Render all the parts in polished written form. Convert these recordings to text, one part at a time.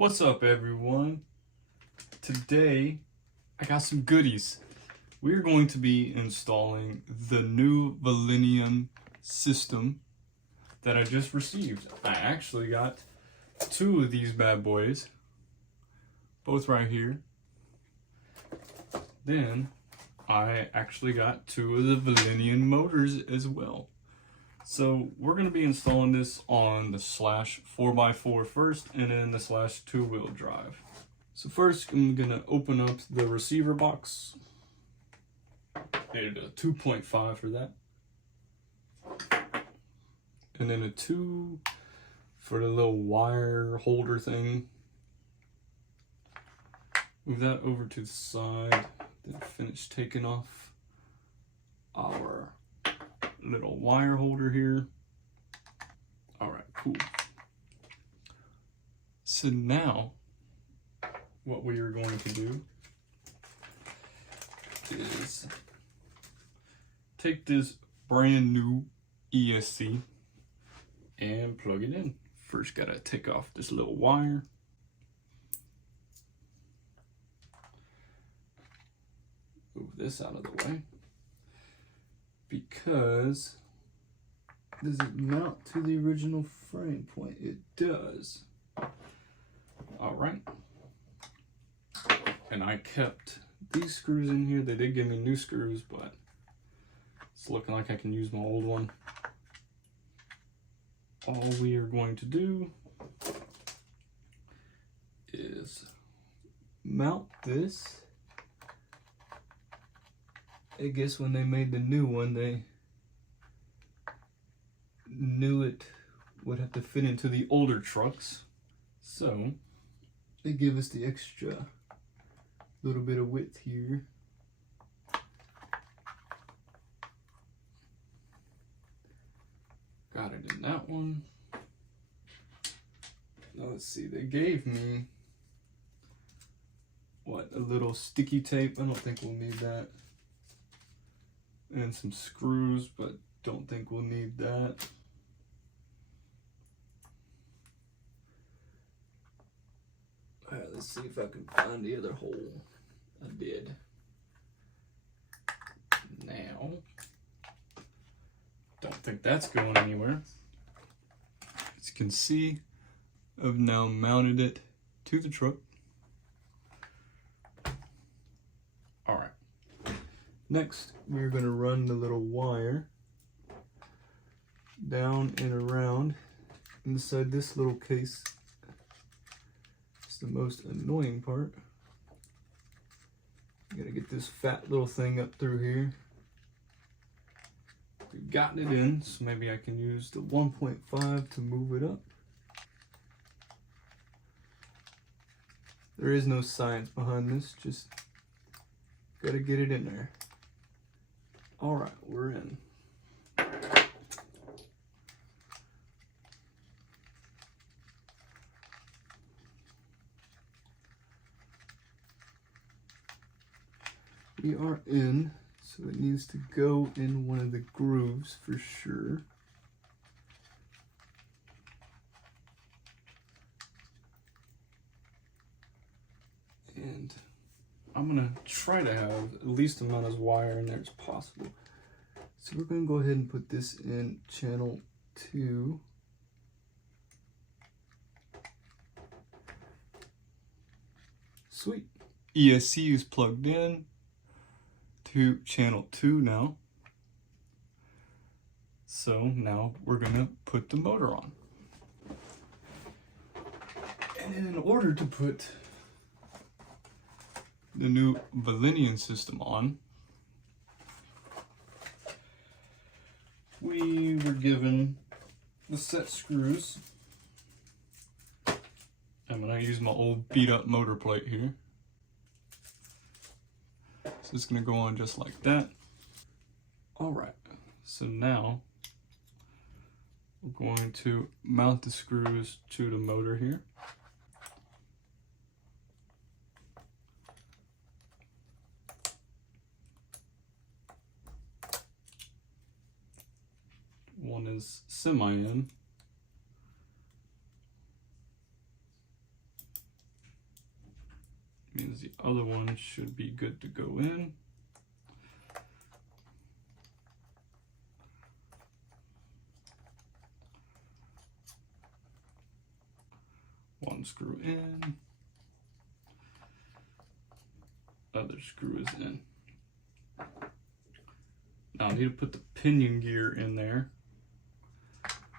What's up, everyone? Today I got some goodies. We're going to be installing the new Velineon system that I just received. I actually got two of these bad boys, both right here. Then I actually got two of the Velineon motors as well. So we're going to be installing this on the Slash 4x4 first, and then the Slash 2-wheel drive. So first I'm going to open up the receiver box. Needed a 2.5 for that. And then a 2 for the little wire holder thing. Move that over to the side. Then finish taking off our little wire holder here. All right, cool. So now what we are going to do is take this brand new ESC and plug it in. First gotta take off this little wire. Move this out of the way. Because does it mount to the original frame point? It does. All right. And I kept these screws in here. They did give me new screws, but it's looking like I can use my old one. All we are going to do is mount this. I guess when they made the new one, they knew it would have to fit into the older trucks. So they give us the extra little bit of width here. Got it in that one. Now let's see, they gave me, what, a little sticky tape. I don't think we'll need that. And some screws, but don't think we'll need that. All right, let's see if I can find the other hole. I did. Now, don't think that's going anywhere. As you can see, I've now mounted it to the truck. All right. Next, we're going to run the little wire down and around inside this little case. It's the most annoying part. You gotta get this fat little thing up through here. We've gotten it in, so maybe I can use the 1.5 to move it up. There is no science behind this, just gotta get it in there. All right, we're in. We are in, so it needs to go in one of the grooves for sure. And I'm gonna try to have at least the amount of wire in there as possible. So we're gonna go ahead and put this in channel 2. Sweet. ESC is plugged in to channel 2 now. So now we're gonna put the motor on. And in order to put the new Velineon system on, we were given the set screws. I'm gonna use my old beat up motor plate here. So it's gonna go on just like that. All right, so now we're going to mount the screws to the motor here. One is semi in. because the other one should be good to go in. One screw in, other screw is in. Now I need to put the pinion gear in there,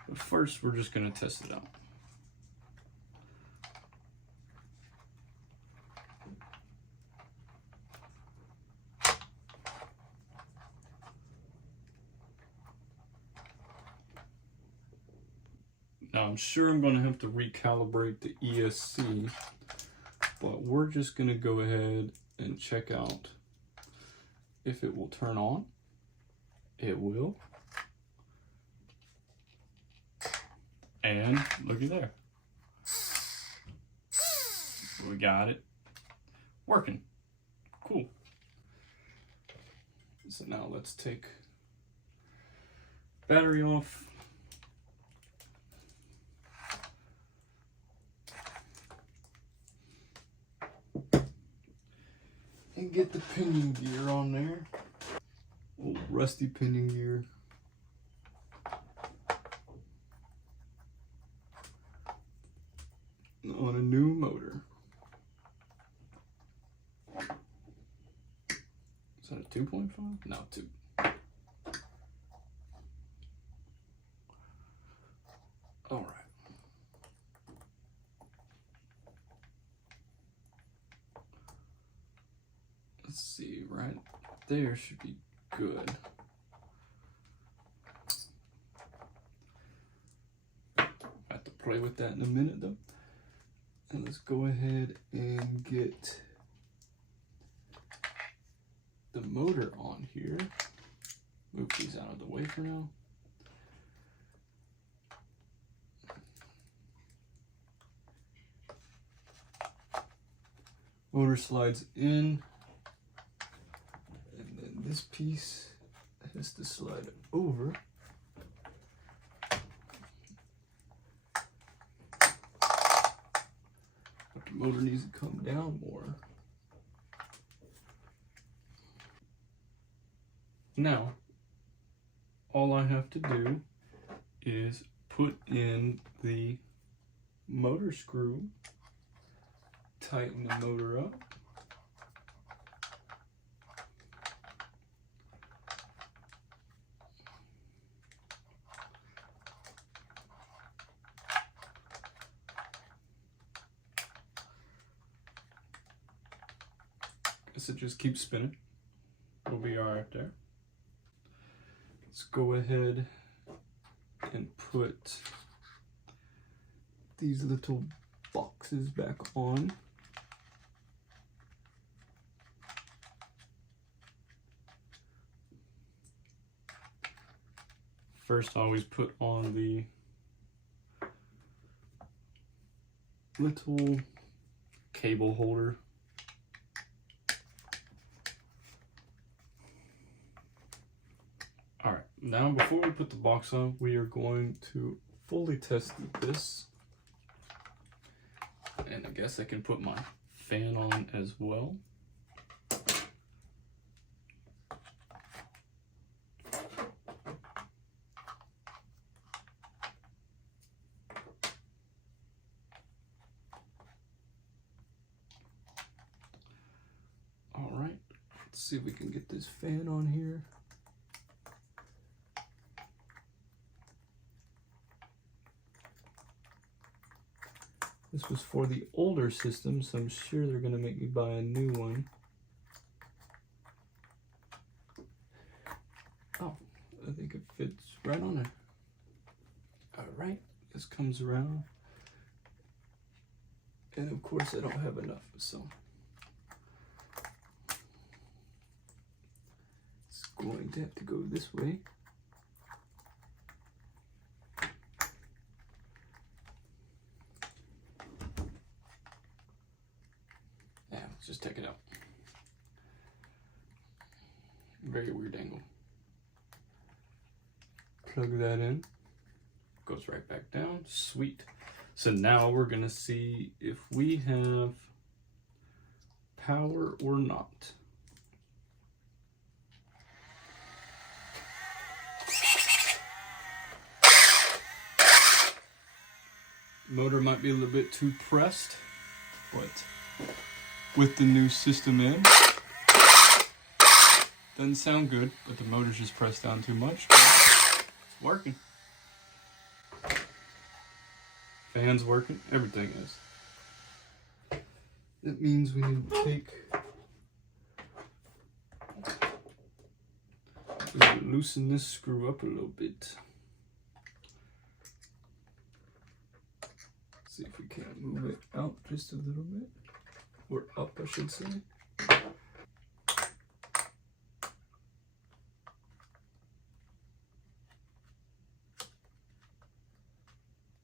but first we're just going to test it out. Now I'm sure I'm going to have to recalibrate the ESC, but we're just going to go ahead and check out if it will turn on. It will. And looky there. We got it working. Cool. So now let's take battery off. And get the pinion gear on there. Old rusty pinion gear. On a new motor. Is that a 2.5? No, 2. All right. Let's see, right there should be good. Have to play with that in a minute though. And let's go ahead and get the motor on here. Move these out of the way for now. Motor slides in. And then this piece has to slide over. But the motor needs to come down more. Now, all I have to do is put in the motor screw, tighten the motor up, guess it just keeps spinning. We'll be all right there. Let's go ahead and put these little boxes back on. First, I always put on the little cable holder. All right, now before we put the box on, we are going to fully test this. And I guess I can put my fan on as well. All right, let's see if we can get this fan on here. This was for the older system, so I'm sure they're going to make me buy a new one. Oh, I think it fits right on there. All right, this comes around. And of course, I don't have enough, so it's going to have to go this way. Just take it out. Very weird angle. Plug that in. Goes right back down. Sweet. So now we're gonna see if we have power or not. Motor might be a little bit too pressed, but with the new system in, doesn't sound good, but the motor's just pressed down too much. It's working. Fan's working, everything is. That means we need to loosen this screw up a little bit. See if we can't move it out just a little bit, or up I should say.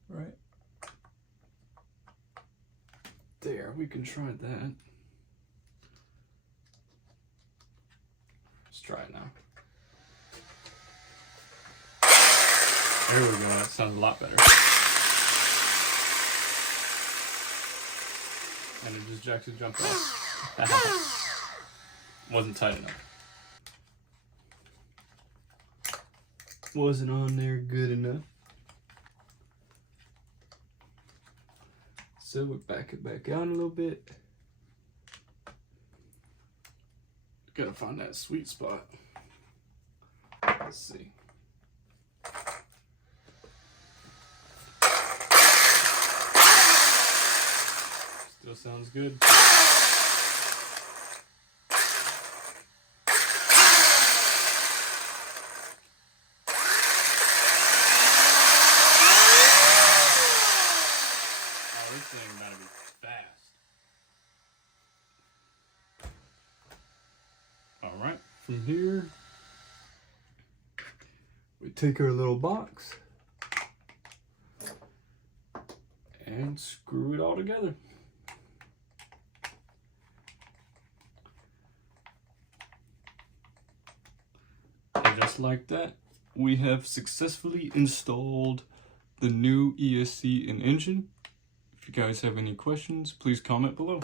Right there, we can try that. Let's try it now. There we go, that sounds a lot better. And it just jacks and jumped off. Wasn't tight enough. Wasn't on there good enough. So we back it back out a little bit. Gotta find that sweet spot. Let's see. Still sounds good. This thing gotta be fast. Alright, from here, we take our little box and screw it all together. And just like that, we have successfully installed the new ESC and engine. If you guys have any questions, please comment below.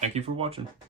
Thank you for watching.